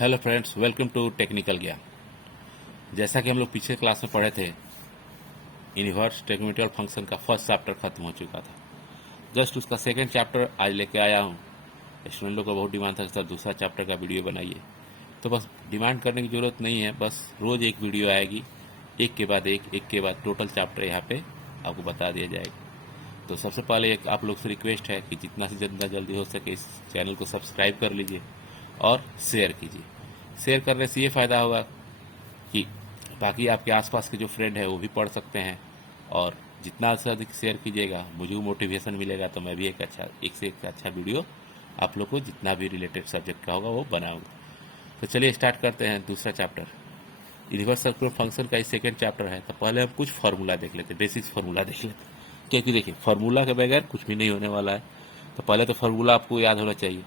Hello friends, welcome to technical ज्ञान। जैसा कि हम लोग पिछले क्लास में पढ़े थे, इनवर्स ट्रिग्नोमेट्रियल फंक्शन का फर्स्ट चैप्टर खत्म हो चुका था। जस्ट उसका सेकंड चैप्टर आज लेके आया हूँ। स्टूडेंट लोग का बहुत डिमांड था कि सर दूसरा चैप्टर का वीडियो बनाइए, तो बस डिमांड करने की ज़रूरत नहीं है, बस रोज़ एक वीडियो आएगी, एक के बाद एक के बाद टोटल चैप्टर यहाँ पे आपको बता दिया जाएगा। तो सबसे पहले एक आप लोग से रिक्वेस्ट है कि जितना से जितना जल्दी हो सके इस चैनल को सब्सक्राइब कर लीजिए और शेयर कीजिए। शेयर करने से ये फ़ायदा होगा कि बाकी आपके आसपास के जो फ्रेंड है वो भी पढ़ सकते हैं, और जितना से अधिक शेयर कीजिएगा मुझे भी मोटिवेशन मिलेगा, तो मैं भी एक से एक अच्छा वीडियो आप लोग को जितना भी रिलेटेड सब्जेक्ट का होगा वो बनाऊंगा। तो चलिए स्टार्ट करते हैं दूसरा चैप्टर। इनवर्स सर्कुलर फंक्शन का ही सेकंड चैप्टर है, तो पहले हम कुछ फार्मूला देख लेते, बेसिक्स फार्मूला देख लेते, क्योंकि देखिए फार्मूला के बगैर कुछ भी नहीं होने वाला है। तो पहले तो फार्मूला आपको याद होना चाहिए।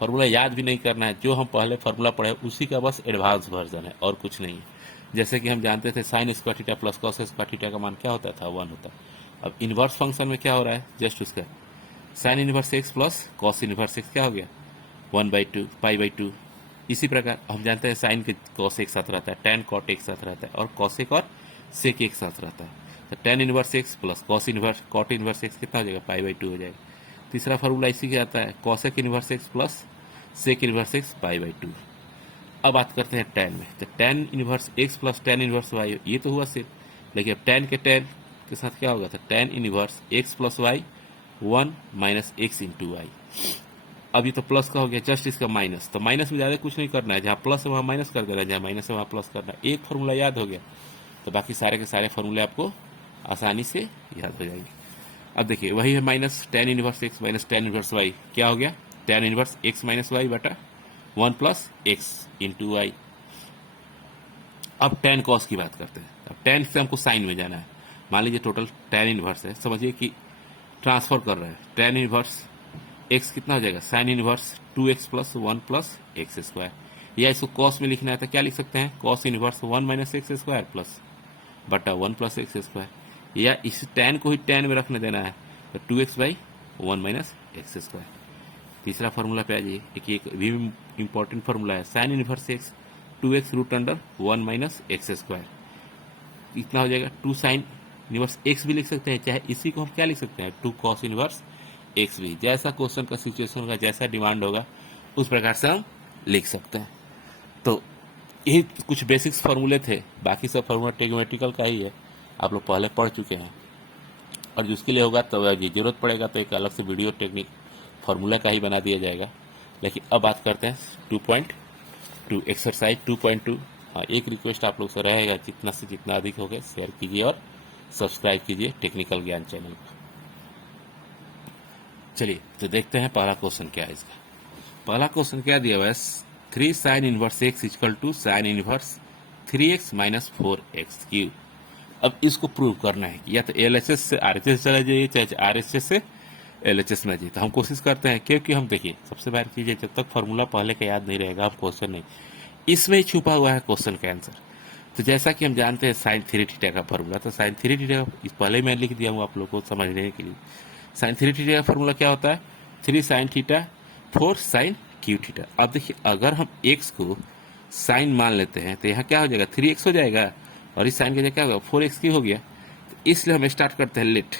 फार्मूला याद भी नहीं करना है, जो हम पहले फार्मूला पढ़े उसी का बस एडवांस वर्जन है और कुछ नहीं है। जैसे कि हम जानते थे sign square theta plus cos square theta का मान क्या होता था, 1 होता। अब इनवर्स फंक्शन में क्या हो रहा है, जस्ट उसका sign inverse x plus cos inverse x क्या हो गया, 1/2 पाई/2। इसी प्रकार हम जानते हैं साइन के कॉस एक साथ रहता है, टेन कॉट एक साथ रहता है, और कॉसेक और सेक एक साथ रहता है। तो tan inverse x plus cos inverse cot inverse x कितना हो जाएगा, पाई/2 हो जाएगा। तीसरा फार्मूला इसी के आता है, cosec inverse x plus sec inverse x पाई/2। अब बात करते हैं टेन में, तो tan inverse x plus tan inverse y, ये तो हुआ सिर्फ, लेकिन अब टेन के साथ क्या होगा, तो tan inverse x plus y 1 minus x into y. अब ये तो प्लस का हो गया, जस्ट इसका माइनस, तो माइनस में ज़्यादा कुछ नहीं करना है, जहाँ प्लस है वहाँ माइनस कर देना है, जहाँ माइनस है वहाँ प्लस करना है। एक फार्मूला याद हो गया तो बाकी सारे के सारे फार्मूले आपको आसानी से याद हो जाएंगे। अब देखिए वही है, minus tan inverse x minus tan inverse y क्या हो गया, tan inverse x minus y बटा 1 प्लस एक्स इंटू वाई। अब टेन कॉस की बात करते हैं। अब टेन से हमको साइन में जाना है। मान लीजिए टोटल टेन इनवर्स है, समझिए कि ट्रांसफर कर रहे हैं, टेन इनवर्स एक्स कितना हो जाएगा, sine inverse 2x plus 1 plus x square, या इसको कॉस में लिखना है तो क्या लिख सकते हैं, cos inverse 1 minus x square plus बटा 1 प्लस एक्स स्क्वायर, या इस टेन को ही टेन में रखने देना है, तो 2x/1 माइनस एक्स स्क्वायर। तीसरा फार्मूला पे आ जाइए, एक भी इंपॉर्टेंट फार्मूला है, sine inverse x 2x root under 1 minus x square, इतना हो जाएगा। 2 साइन इनवर्स एक्स भी लिख सकते हैं, चाहे इसी को हम क्या लिख सकते हैं, 2 कॉस इनवर्स एक्स भी। जैसा क्वेश्चन का सिचुएशन होगा, जैसा डिमांड होगा उस प्रकार से हम लिख सकते हैं। तो यही कुछ बेसिक्स फार्मूले थे, बाकी सब फार्मूला ट्रिग्नोमेट्रिकल का ही है, आप लोग पहले पढ़ चुके हैं। और जिसके लिए होगा तो ये जरूरत पड़ेगा तो एक अलग से वीडियो टेक्निक फार्मूला का ही बना दिया जाएगा। लेकिन अब बात करते हैं 2.2 एक्सरसाइज 2.2। हाँ, एक रिक्वेस्ट आप लोग से रहेगा, जितना से जितना अधिक हो गया शेयर कीजिए और सब्सक्राइब कीजिए टेक्निकल ज्ञान चैनल को। चलिए तो देखते हैं पहला क्वेश्चन क्या है इसका। पहला क्वेश्चन क्या दिया हुआ है, 3 sine inverse x equal to sine inverse 3x minus 4x cube. अब इसको प्रूव करना है कि या तो LHS से RHS चला जाइए, चाहे RHS से LHS में जाइए। तो हम कोशिश करते हैं, क्योंकि हम देखिए सबसे बड़ी चीज़ है, जब तक फार्मूला पहले का याद नहीं रहेगा हम क्वेश्चन नहीं, इसमें ही छुपा हुआ है क्वेश्चन का आंसर। तो जैसा कि हम जानते हैं साइन 3 थीटा का फार्मूला, तो साइन 3 थीटा इस पहले मैं लिख दिया हूँ आप लोग को समझने के लिए। साइन 3 थीटा का फार्मूला क्या होता है, 3 sine theta 4 sine cube theta. अब देखिए अगर हम x को साइन मान लेते हैं तो यहाँ क्या हो जाएगा, 3x हो जाएगा, और इस साइन की जगह क्या होगा, 4x क्यू हो गया। तो इसलिए हम स्टार्ट करते हैं लेट,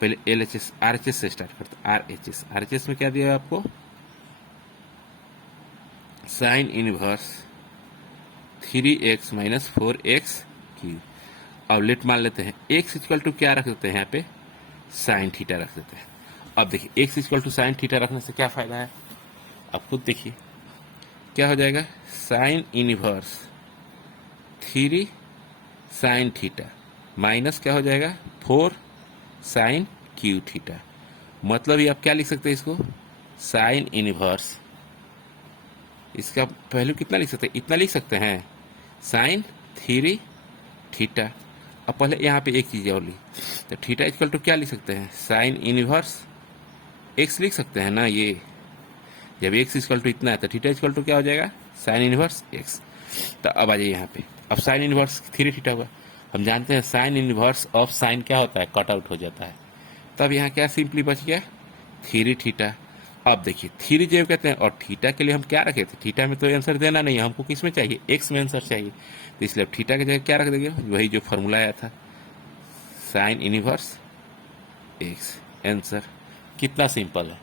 पहले LHS RHS से स्टार्ट करते हैं। RHS में क्या दिया है आपको, sign inverse 3x minus 4x Q. अब लेट मान लेते हैं, x इक्वल टू क्या रख देते हैं यहाँ पे, साइन थीटा रख देते हैं। अब देखिए x equal to sine theta रखने से क्या फायदा है, अब खुद देखिए क्या हो जाएगा, sine inverse 3 sine theta minus क्या हो जाएगा, 4 साइन क्यू थीटा। मतलब ये आप क्या लिख सकते हैं इसको, साइन इनवर्स, इसका वैल्यू कितना लिख सकते हैं, इतना लिख सकते हैं, साइन 3 थीटा। अब पहले यहाँ पे एक चीज़ और ली, तो थीटा इक्वल टू क्या लिख सकते हैं, साइन इनवर्स एक्स लिख सकते हैं ना। ये जब एक्स इक्वल टू इतना है तो थीटा इक्वल टू क्या हो जाएगा, साइन इनवर्स एक्स। तो अब आ जाइए यहाँ पे, अब साइन इनवर्स 3 थीटा हुआ। हम जानते हैं साइन इनवर्स ऑफ साइन क्या होता है, कट आउट हो जाता है। तब यहाँ क्या सिंपली बच गया, 3 थीटा। अब देखिए थ्री जेब कहते हैं, और थीटा के लिए हम क्या रखे थे, थीटा में तो आंसर देना नहीं है हमको, किस में चाहिए, एक्स में आंसर चाहिए, तो इसलिए अब थीटा की जगह क्या रख देंगे, वही जो फॉर्मूला आया था, साइन इनवर्स एक्स। आंसर कितना सिंपल है,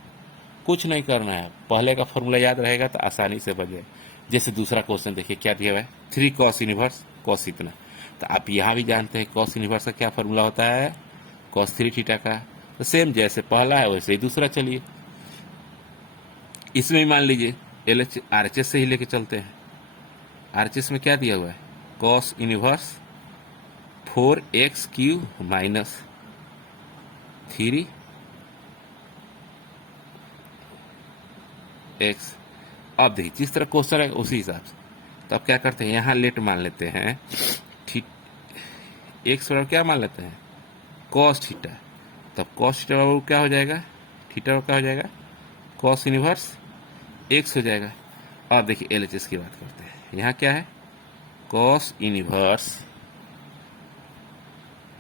कुछ नहीं करना है, पहले का फॉर्मूला याद रहेगा तो आसानी से बन जाए। जैसे दूसरा क्वेश्चन देखिए क्या दिया हुआ है, थ्री कॉस इनवर्स कॉस इतना, तो आप यहाँ भी जानते हैं कॉस इनवर्स का क्या फॉर्मूला होता है, कॉस थ्री थीटा का। तो सेम जैसे पहला है वैसे ही दूसरा, चलिए इसमें भी मान लीजिए L H R H S से ही लेके चलते हैं। आर एच एस में क्या दिया हुआ है, cos inverse 4x³ minus 3x। अब देखिए जिस तरह क्वेश्चन है उसी हिसाब से, तो अब क्या करते हैं, यहाँ लेट मान लेते हैं, एक्स बराबर क्या मान लेते हैं, कॉस थीटा, तब कॉस थीटा बराबर क्या हो जाएगा, थीटा बराबर क्या हो जाएगा, कॉस इनवर्स एक्स हो जाएगा। अब देखिए एल एच एस की बात करते हैं, यहाँ क्या है, cos inverse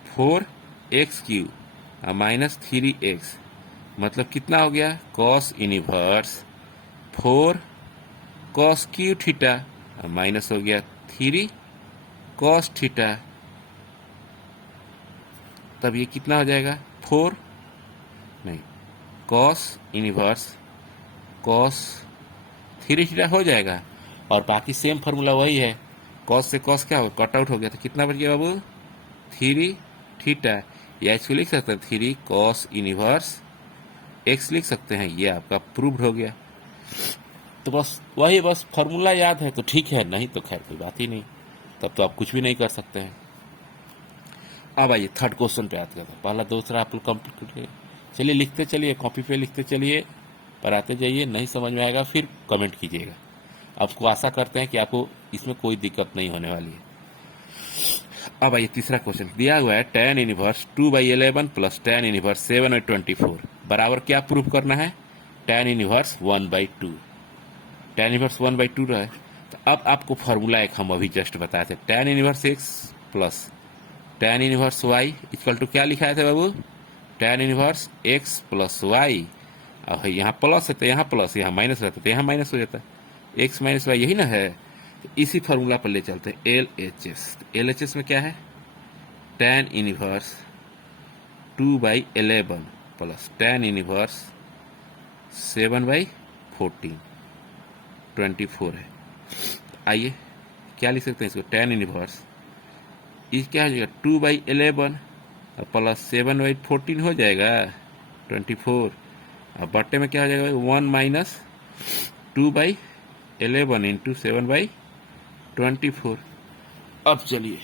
4x³ minus 3x, मतलब कितना हो गया, cos inverse 4 cos Q theta minus हो गया 3 कॉस थीटा, तब ये कितना हो जाएगा, 4 नहीं कॉस इनवर्स कॉस 3 थीटा हो जाएगा, और बाकी सेम फार्मूला वही है, कॉस से कॉस क्या हो, कट आउट हो गया, तो कितना बच गया बाबू, 3 थीटा, या इसको लिख सकते हैं 3 कॉस इनवर्स एक्स लिख सकते हैं, ये आपका प्रूव्ड हो गया। तो बस वही, बस फार्मूला याद है तो ठीक है, नहीं तो खैर कोई बात ही नहीं, तब तो आप कुछ भी नहीं कर सकते हैं। अब आइए थर्ड क्वेश्चन पे आते हैं, पहला दूसरा आप लोग कंप्लीट करिए, चलिए लिखते चलिए, कॉपी पे लिखते चलिए, पढ़ाते जाइए, नहीं समझ में आएगा फिर कमेंट कीजिएगा। आपको आशा करते हैं कि आपको इसमें कोई दिक्कत नहीं होने वाली है। अब आइए तीसरा क्वेश्चन दिया हुआ है, tan inverse 2/11 plus tan inverse 7/24 बराबर क्या प्रूफ करना है, tan इनवर्स 1/2, tan इनवर्स 1/2 रहा है, तो अब आपको फार्मूला एक हम अभी जस्ट बताए थे, tan inverse x plus tan inverse y equal to क्या लिखाए थे बाबू, tan inverse x plus y, अब यहाँ प्लस है तो यहाँ प्लस, यहाँ माइनस रहता तो यहाँ माइनस हो जाता, x माइनस वाई यही ना है, तो इसी फार्मूला पर ले चलते हैं, L H S. L H S में क्या है, tan inverse 2/11 plus tan inverse 7/14 24 है। आइए क्या लिख सकते हैं इसको, tan इनवर्स इस क्या हो जाएगा 2/11 प्लस 7/14 हो जाएगा 24, अब बट्टे में क्या हो जाएगा 1 माइनस 2/11 इंटू 7/24। अब चलिए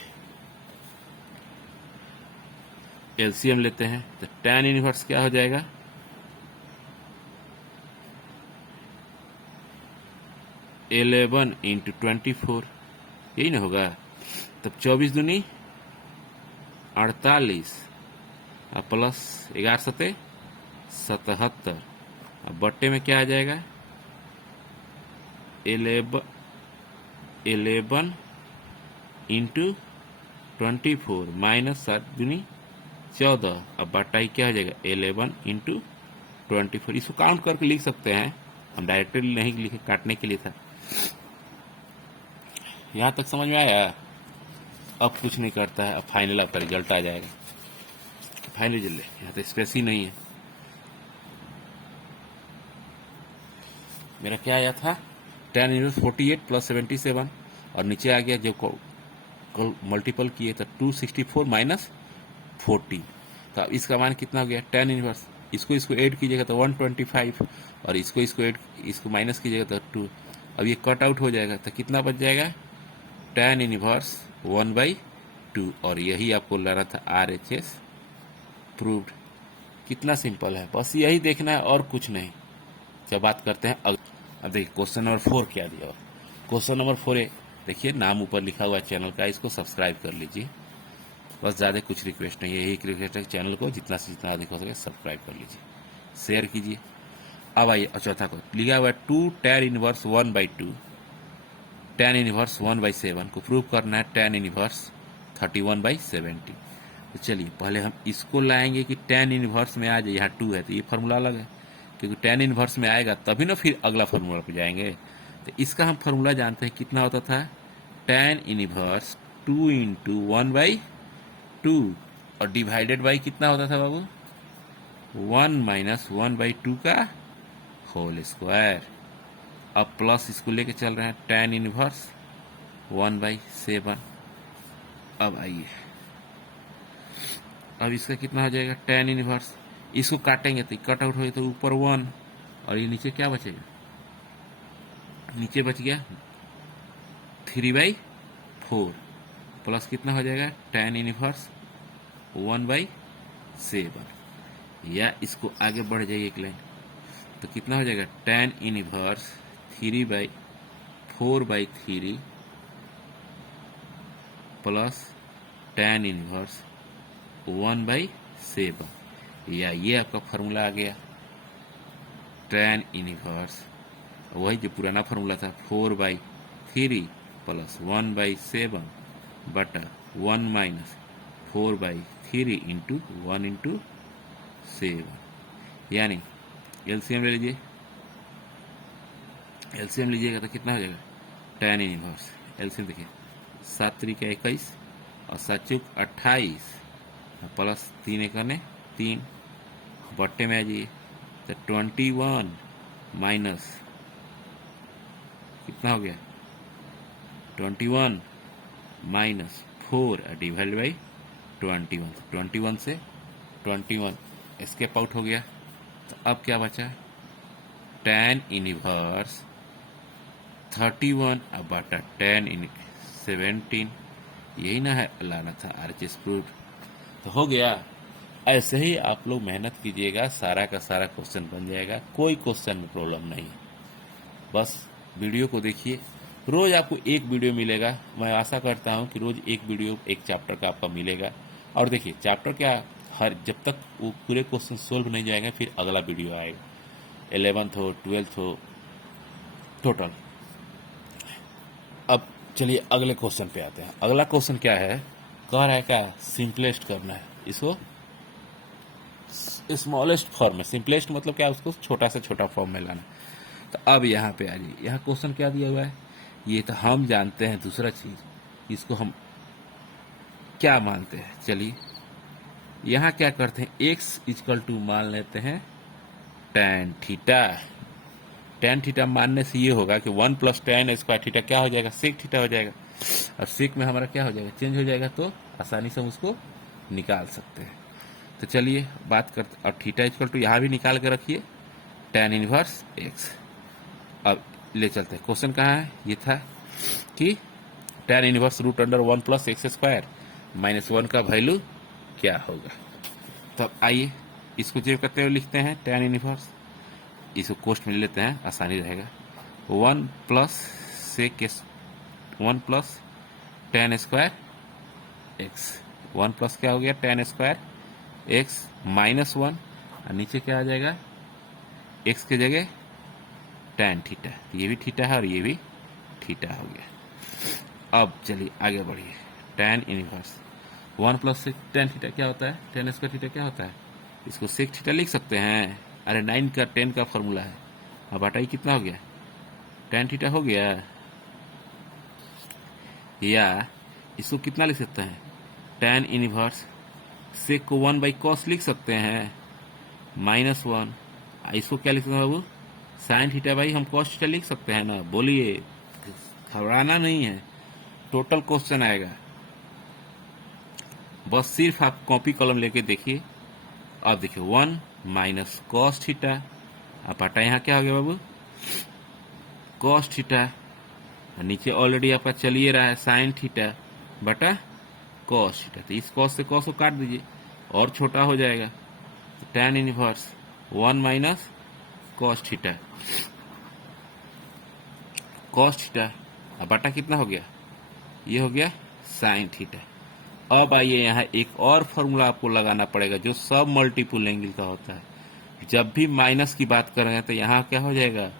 एलसीएम लेते हैं, तो tan इनवर्स क्या हो जाएगा, 11 इंटू 24, यही ना होगा, तब 24 दूनी 48 प्लस 11 सते 77, अब बट्टे में क्या आ जाएगा 11 इंटू 24 माइनस 7 दूनी 14, अब बट्टा ही क्या हो जाएगा 11 इंटू 24, इसको काउंट करके लिख सकते हैं, हम डायरेक्टली नहीं लिखे, काटने के लिए था। यहाँ तक समझ में आया, अब कुछ नहीं करता है, अब फाइनल आपका रिजल्ट आ जाएगा, फाइनल रिजल्ट यहाँ तो स्पेस ही नहीं है, मेरा क्या आया था, tan इनवर्स 48 प्लस 77, और नीचे आ गया जब कल मल्टीपल किए तो 264 माइनस 40, तो अब इसका मान कितना हो गया, tan इनवर्स, इसको ऐड कीजिएगा तो 125, और इसको ऐड इसको माइनस कीजिएगा तो 2, अब ये कट आउट हो जाएगा तो कितना बच जाएगा, tan इनवर्स 1/2, और यही आपको लाना था RHS प्रूव्ड। कितना सिंपल है, बस यही देखना है और कुछ नहीं। जब बात करते हैं अब देखिए क्वेश्चन नंबर 4 क्या दिया हुआ, क्वेश्चन नंबर 4 है, देखिए नाम ऊपर लिखा हुआ है चैनल का, इसको सब्सक्राइब कर लीजिए, बस ज़्यादा कुछ रिक्वेस्ट नहीं है, यही रिक्वेस्ट है, चैनल को जितना से जितना अधिक हो सके सब्सक्राइब कर लीजिए, शेयर कीजिए। अब आइए चौथा को लिखा हुआ है 2 tan इनवर्स 1/2 tan इनवर्स 1/7 को प्रूव करना है tan इनवर्स 31/70। तो चलिए पहले हम इसको लाएंगे कि tan इनवर्स में आ जाए, यहाँ 2 है तो ये फार्मूला अलग है क्योंकि tan इनवर्स में आएगा तभी ना फिर अगला फार्मूला पे जाएंगे। तो इसका हम फार्मूला जानते हैं, कितना होता था, tan इनवर्स 2 इंटू 1/2 और डिवाइडेड बाई कितना होता था बाबू, 1 माइनस 1/2 का होल स्क्वायर। अब प्लस इसको लेके चल रहे हैं, tan इनवर्स 1/7। अब आइए, अब इसका कितना हो जाएगा, tan इनवर्स, इसको काटेंगे तो कट आउट हो तो ऊपर 1 और ये नीचे क्या बचेगा, नीचे बच गया 3/4 प्लस कितना हो जाएगा, tan इनवर्स 1/7। या इसको आगे बढ़ जाएगी एक लाइन तो कितना हो जाएगा, tan inverse 3/4/3 plus tan inverse 1/7। या ये आपका फार्मूला आ गया, tan इनवर्स, वही जो पुराना फार्मूला था 4/3 प्लस 1/7 बटा 1 माइनस 4/3 इंटू 1 इंटू 7। यानी एलसीएम ले लीजिए, एलसीएम लीजिएगा तो कितना हो जाएगा, tan इनवर्स, एलसीएम देखिए 7 3 21 और 7 चौक 28 प्लस 3 1 3 बट्टे में आ जाइए तो 21 माइनस कितना हो गया, 21 माइनस 4 डिवाइड बाई 21, 21 से 21 एस्केप आउट हो गया। तो अब क्या बचा, tan इनवर्स 31 अब बटा tan इन 17, यही ना है लाना था आरएचएस प्रूफ, तो हो गया। ऐसे ही आप लोग मेहनत कीजिएगा, सारा का सारा क्वेश्चन बन जाएगा, कोई क्वेश्चन में प्रॉब्लम नहीं है। बस वीडियो को देखिए, रोज आपको एक वीडियो मिलेगा, मैं आशा करता हूं कि रोज एक वीडियो एक चैप्टर का आपका मिलेगा। और देखिए चैप्टर क्या, हर जब तक वो पूरे क्वेश्चन सोल्व नहीं जाएंगे फिर अगला वीडियो आएगा, 11th हो 12th हो टोटल। अब चलिए अगले क्वेश्चन पे आते हैं। अगला क्वेश्चन क्या है, कह रहा है क्या, सिंपलेस्ट करना है, इसको स्मॉलेस्ट फॉर्म में, सिंपलेस्ट मतलब क्या, उसको छोटा से छोटा फॉर्म में लाना। तो अब यहाँ पे आ जाइए, यहाँ क्वेश्चन क्या दिया हुआ है, ये तो हम जानते हैं, दूसरा चीज इसको हम क्या मानते हैं, चलिए यहाँ क्या करते हैं, x इक्वल टू मान लेते हैं tan थीटा। tan थीटा मानने से ये होगा कि 1 प्लस tan स्क्वायर थीटा क्या हो जाएगा, sec थीटा हो जाएगा, और sec में हमारा क्या हो जाएगा, चेंज हो जाएगा, तो आसानी से हम उसको निकाल सकते हैं। तो चलिए बात करते, और थीटा इक्वल टू यहाँ भी निकाल के रखिए tan इनवर्स x। अब ले चलते हैं, क्वेश्चन कहाँ है, ये था कि tan inverse root under 1 plus x square minus 1 का वैल्यू क्या होगा। तब आइए इसको जेब करते हुए लिखते हैं, tan इनवर्स, इसको कोष्ट में ले लेते हैं, आसानी रहेगा, 1 plus sec 1 plus tan square x, 1 plus क्या हो गया tan स्क्वायर एक्स माइनस 1 और नीचे क्या आ जाएगा, एक्स की जगह tan थीटा, ये भी थीटा है और ये भी थीटा हो गया। अब चलिए आगे बढ़िए, tan inverse 1 plus tan theta क्या होता है, tan स्क्वायर थीटा क्या होता है, इसको सेक थीटा लिख सकते हैं, अरे 9 का 10 का फॉर्मूला है। अब हटाइए कितना हो गया, tan थीटा हो गया, या इसको कितना लिख सकते हैं, tan इनवर्स सेक को 1 बाई कॉस लिख सकते हैं माइनस 1, इसको क्या लिख सकते हैं बाबू, साइन थीटा बाई हम कॉस थीटा लिख सकते हैं ना, बोलिए, घबराना नहीं है, टोटल क्वेश्चन आएगा, बस सिर्फ आप कॉपी कलम लेके देखिए। अब देखिए 1 माइनस कॉस थीटा, अब बटा यहाँ क्या हो गया बाबू, कॉस थीटा, नीचे ऑलरेडी आपका चलिए रहा है साइन थीटा बटा कॉस थीटा, तो इस कॉस से कॉस को काट दीजिए और छोटा हो जाएगा, तो tan inverse 1 minus cos theta, cos theta, अब बटा कितना हो गया, ये हो गया साइन थीटा। अब आइए यहाँ एक और फॉर्मूला आपको लगाना पड़ेगा जो सब मल्टीपल एंगल का होता है, जब भी माइनस की बात कर रहे हैं तो यहाँ क्या हो जाएगा,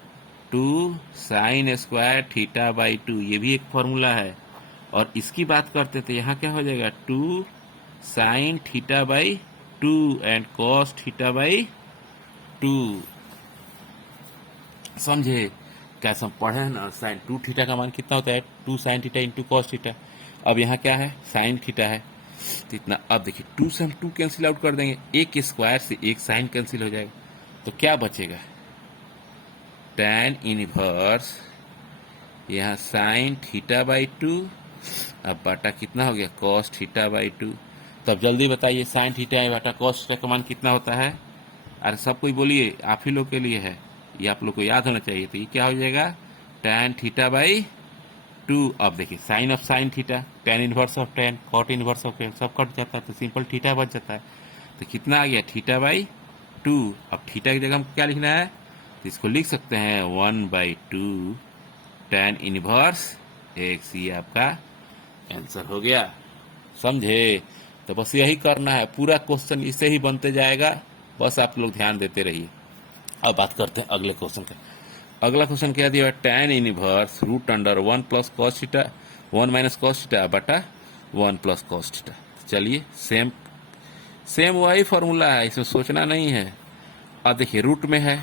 2 साइन स्क्वायर थीटा बाई 2, ये भी एक फॉर्मूला है, और इसकी बात करते तो यहाँ क्या हो जाएगा, 2 sine theta by 2 and cos theta by 2। समझे? कैसे हम पढ़े हैं ना, साइन 2 थीटा का मान कितना होता है? 2 sine theta into cos theta. अब यहाँ क्या है? साइन थीटा है, तो इतना। अब देखिए 2 से हम 2 कैंसिल आउट कर देंगे, एक स्क्वायर से एक साइन कैंसिल हो जाएगा, तो क्या बचेगा? tan इनवर्स यहाँ साइन थीटा बाई 2, अब बटा कितना हो गया? Cos theta by 2। तब जल्दी बताइए साइन थीटा बटा कॉस थीटा का मान कितना होता है? अरे सब कोई बोलिए, आप ही लोग के लिए है, ये आप लोग को याद होना चाहिए। तो ये क्या हो जाएगा? tan theta by 2। अब देखिए sine of sine theta, tan inverse of tan, cot inverse of tan, सब कट जाता है, तो सिंपल थीटा बच जाता है। तो कितना आ गया? Theta by 2। अब थीटा की जगह हम क्या लिखना है? तो इसको लिख सकते हैं 1/2 tan इनवर्स x। ये आपका आंसर हो गया, समझे? तो बस यही करना है, पूरा क्वेश्चन इससे ही बनते जाएगा, बस आप लोग ध्यान देते रहिए। अब बात करते हैं अगले क्वेश्चन का। अगला क्वेश्चन क्या दिया है? tan inverse root under 1 plus cos theta 1 minus cos theta बटा 1 प्लस कॉस थीटा। चलिए सेम सेम वही फॉर्मूला है, इसमें सोचना नहीं है। अब देखिए रूट में है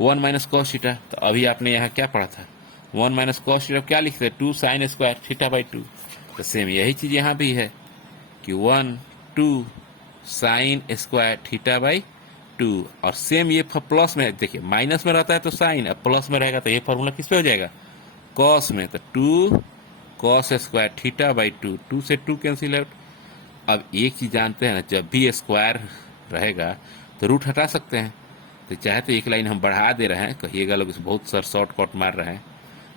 1 माइनस कॉस थीटा, तो अभी आपने यहाँ क्या पढ़ा था? 1 माइनस कॉस थीटा क्या लिखते हैं? 2 साइन स्क्वायर थीटा बाई 2। तो सेम यही चीज़ यहाँ भी है कि 1 2 साइन स्क्वायर थीटा बाई 2, और सेम ये प्लस में, देखिए माइनस में रहता है तो साइन, अब प्लस में रहेगा तो ये फॉर्मूला किस पे हो जाएगा? कॉस में। तो 2 कॉस स्क्वायर थीटा बाई 2, 2 से 2 कैंसिल आउट। अब एक चीज जानते हैं ना, जब भी स्क्वायर रहेगा तो रूट हटा सकते हैं। तो चाहे तो एक लाइन हम बढ़ा दे रहे हैं, कहिएगा लोग बहुत सर शॉर्टकट मार रहे हैं,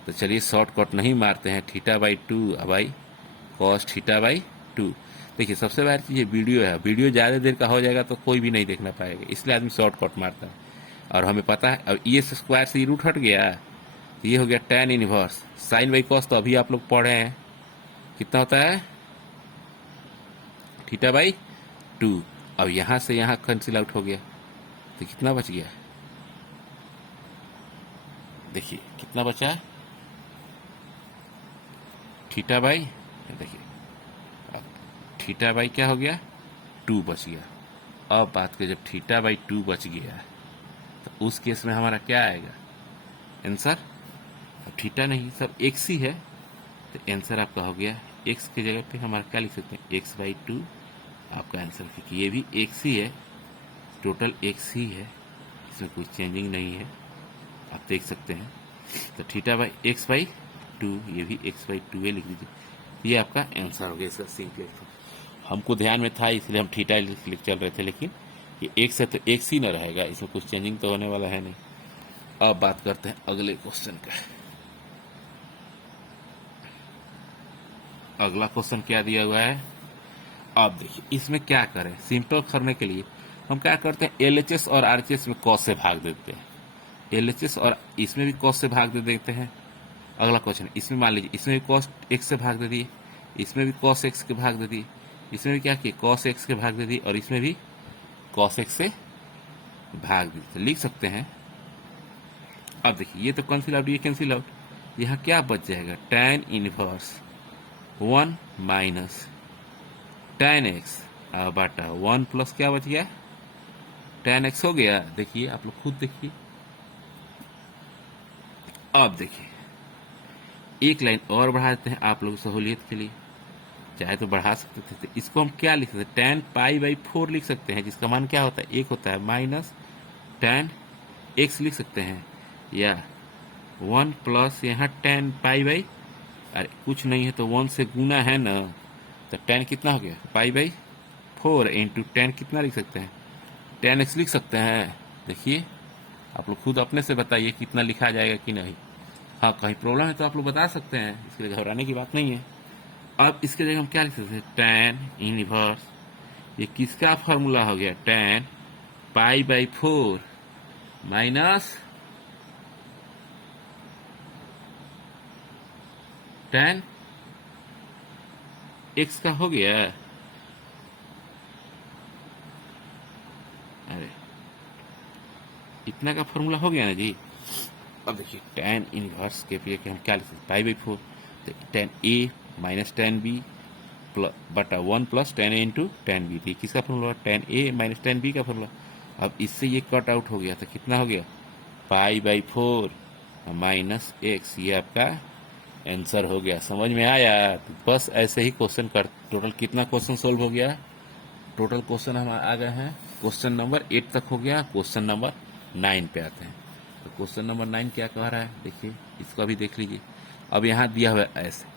तो चलिए शॉर्टकट नहीं मारते हैं, theta by 2 by cos theta by 2। देखिए सबसे बड़ी चीज़ ये वीडियो है, वीडियो ज़्यादा देर का हो जाएगा तो कोई भी नहीं देखना पाएगा, इसलिए आदमी शॉर्टकट मारता है। और हमें पता है अब ये स्क्वायर से ये रूट हट गया, तो ये हो गया tan inverse sine by cos. तो अभी आप लोग पढ़े हैं कितना होता है? Theta by 2। अब यहाँ से यहाँ कैंसिल आउट हो गया, तो कितना बच गया? देखिए कितना बचा? थीटा बाई, देखिए अब थीटा बाई क्या हो गया? 2 बच गया। अब बात करें जब थीटा बाई 2 बच गया तो उस केस में हमारा क्या आएगा आंसर? अब थीटा नहीं सब एक्स ही है, तो आंसर आपका हो गया एक्स की जगह पे हमारा क्या लिख सकते हैं? x/2 आपका आंसर। क्योंकि ये भी एक्स ही है, टोटल एक्स ही है, इसमें कोई चेंजिंग नहीं है, आप देख सकते हैं। तो थीटा बाई x/2, ये भी x/2 लिख दीजिए, ये आपका आंसर हो गया इसका सिंपल। हमको ध्यान में था इसलिए हम थीटा लिख चल रहे थे, लेकिन ये एक्स है तो एक्स ही ना रहेगा, इसमें कुछ चेंजिंग तो होने वाला है नहीं। अब बात करते हैं अगले क्वेश्चन का। अगला क्वेश्चन क्या दिया हुआ है? अब देखिए इसमें क्या करें, सिंपल करने के लिए हम क्या करते हैं? एलएचएस और आरएचएस में कॉस से भाग देते हैं, एलएचएस और इसमें भी कॉस से भाग दे देते हैं। अगला क्वेश्चन, इसमें मान लीजिए इसमें भी कॉस एक्स से भाग दे दिए, इसमें भी कॉस एक्स के भाग दे दिए, इसमें भी क्या किए? कॉस एक्स के भाग दे दिए, और इसमें भी कॉस एक्स से भाग दिए। तो लिख सकते हैं, अब देखिए ये तो कैंसिल आउट, ये कैंसिल आउट, यहाँ क्या बच जाएगा? tan inverse 1 minus tan x बटा 1 प्लस क्या बच गया? tan एक्स हो गया। देखिए आप लोग खुद देखिए। अब देखिए एक लाइन और बढ़ा देते हैं आप लोग सहूलियत के लिए, चाहे तो बढ़ा सकते थे। तो इसको हम क्या लिख सकते हैं? tan π/4 लिख सकते हैं, जिसका मान क्या होता है? 1 होता है, माइनस tan x लिख सकते हैं, या 1 प्लस यहाँ tan π/, अरे कुछ नहीं है तो 1 से गुना है ना, तो tan कितना हो गया? π/4 इंटू tan कितना लिख सकते हैं? tan x लिख सकते हैं। देखिए आप लोग खुद अपने से बताइए कितना लिखा जाएगा कि नहीं। हाँ कहीं प्रॉब्लम है तो आप लोग बता सकते हैं, इसके लिए घबराने की बात नहीं है। अब इसके जगह हम क्या लिख सकते हैं? tan इनवर्स, ये किसका फॉर्मूला हो गया? tan π/4 माइनस tan x का हो गया। अरे इतना का फॉर्मूला हो गया ना जी। अब देखिए tan इनवर्स के लिए हम क्या लिख सकते हैं? π/4, तो tan a minus tan b बटा 1 plus tan a into tan b। थी किसका formula? tan a minus tan b का फॉर्मूला। अब इससे ये कट आउट हो गया, तो कितना हो गया? π/4 माइनस एक्स, ये आपका आंसर हो गया। समझ में आया? तो बस ऐसे ही क्वेश्चन कर। टोटल कितना क्वेश्चन सोल्व हो गया? टोटल क्वेश्चन हम आ गए हैं, क्वेश्चन नंबर 8 तक हो गया। क्वेश्चन नंबर 9 पे आते हैं। तो क्वेश्चन नंबर 9 क्या कह रहा है, देखिए, इसका भी देख लीजिए। अब यहाँ दिया हुआ है ऐसे।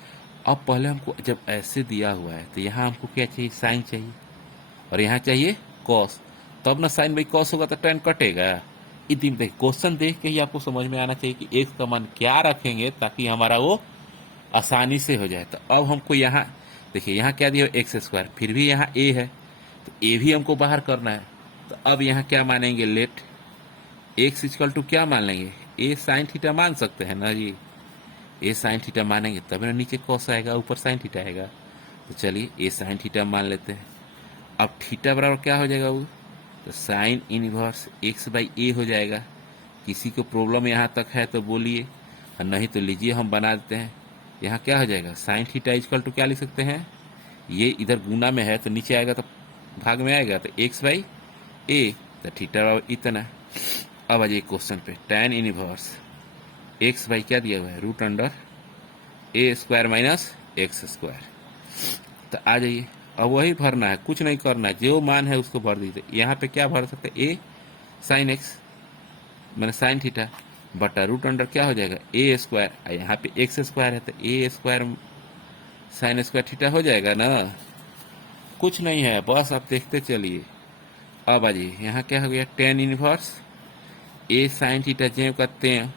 अब पहले हमको जब ऐसे दिया हुआ है तो यहाँ हमको क्या चाहिए, साइन चाहिए, और यहाँ चाहिए कॉस। तब ना साइन बाई कॉस होगा तो tan कटेगा। इतनी देखिए, क्वेश्चन देख के ही आपको समझ में आना चाहिए कि एक्स का मान क्या रखेंगे ताकि हमारा वो आसानी से हो जाए। तो अब हमको यहाँ देखिए, यहाँ क्या दिया, एक्स स्क्वायर, फिर भी यहाँ ए है तो ए भी हमको बाहर करना है। तो अब यहाँ क्या मानेंगे, लेट एक्स इक्वल टू क्या मान लेंगे, ए साइन थीटा मान सकते हैं ना जी। ए साइन थीटा मानेंगे तब ना नीचे कॉस आएगा, ऊपर साइन थीटा आएगा। तो चलिए ए साइन थीटा मान लेते हैं। अब थीटा बराबर क्या हो जाएगा वो, तो साइन इनवर्स एक्स बाई ए हो जाएगा। किसी को प्रॉब्लम यहाँ तक है तो बोलिए, और नहीं तो लीजिए हम बना देते हैं। यहाँ क्या हो जाएगा, साइन थीटा इक्वल टू क्या लिख सकते हैं, ये इधर गुना में है तो नीचे आएगा तो भाग में आएगा, तो एक्स बाई ए, तो थीटा बराबर इतना। अब आ जाइए क्वेश्चन पे, tan इनवर्स एक्स बाई क्या दिया हुआ है, रूट अंडर ए स्क्वायर माइनस एक्स स्क्वायर। तो आ जाइए, अब वही भरना है, कुछ नहीं करना है, जो मान है उसको भर दीजिए। यहाँ पे क्या भर सकते हैं, ए साइन एक्स मैंने साइन थीटा बटा रूट अंडर क्या हो जाएगा, ए स्क्वायर, यहाँ पे एक्स स्क्वायर है तो ए स्क्वायर साइन स्क्वायर थीटा हो जाएगा ना। कुछ नहीं है, बस आप देखते चलिए। अब आ जाइए, यहाँ क्या हो गया, tan इनवर्स ए साइन थीटा जो करते हैं।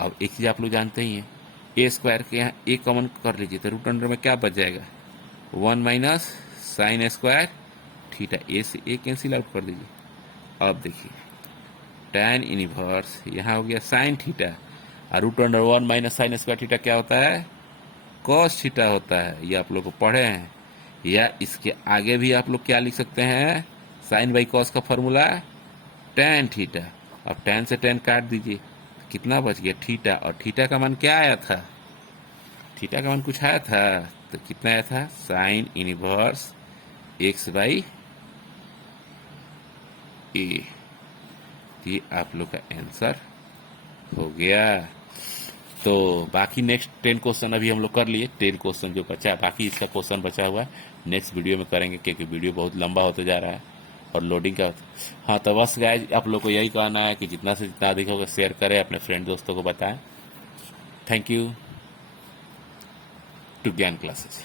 अब एक चीज आप लोग जानते ही हैं, ए स्क्वायर के यहाँ ए कॉमन कर लीजिए तो रूट अंडर में क्या बच जाएगा, 1 माइनस साइन स्क्वायर थीटा, ए से ए कैंसिल आउट कर दीजिए। अब देखिए, tan इनवर्स यहाँ हो गया साइन थीटा, और root under 1 minus sine square theta क्या होता है, कॉस थीटा होता है। ये आप लोग को पढ़े हैं। या इसके आगे भी आप लोग क्या लिख सकते हैं, साइन बाई कॉस का फॉर्मूला tan थीटा। अब tan से tan काट दीजिए, कितना बच गया, थीटा, और थीटा का मान क्या आया था, थीटा का मान कुछ आया था, तो कितना आया था, साइन इनवर्स एक्स बाई ए। ये आप लोग का आंसर हो गया। तो बाकी नेक्स्ट 10 क्वेश्चन अभी हम लोग कर लिए, 10 क्वेश्चन जो बचा, बाकी इसका क्वेश्चन बचा हुआ है नेक्स्ट वीडियो में करेंगे, क्योंकि वीडियो बहुत लंबा होते जा रहा है और लोडिंग का। हाँ, तो बस गाइस, आप लोग को यही कहना है कि जितना से जितना अधिक होगा शेयर करें, अपने फ्रेंड दोस्तों को बताएं। थैंक यू टू ज्ञान क्लासेस।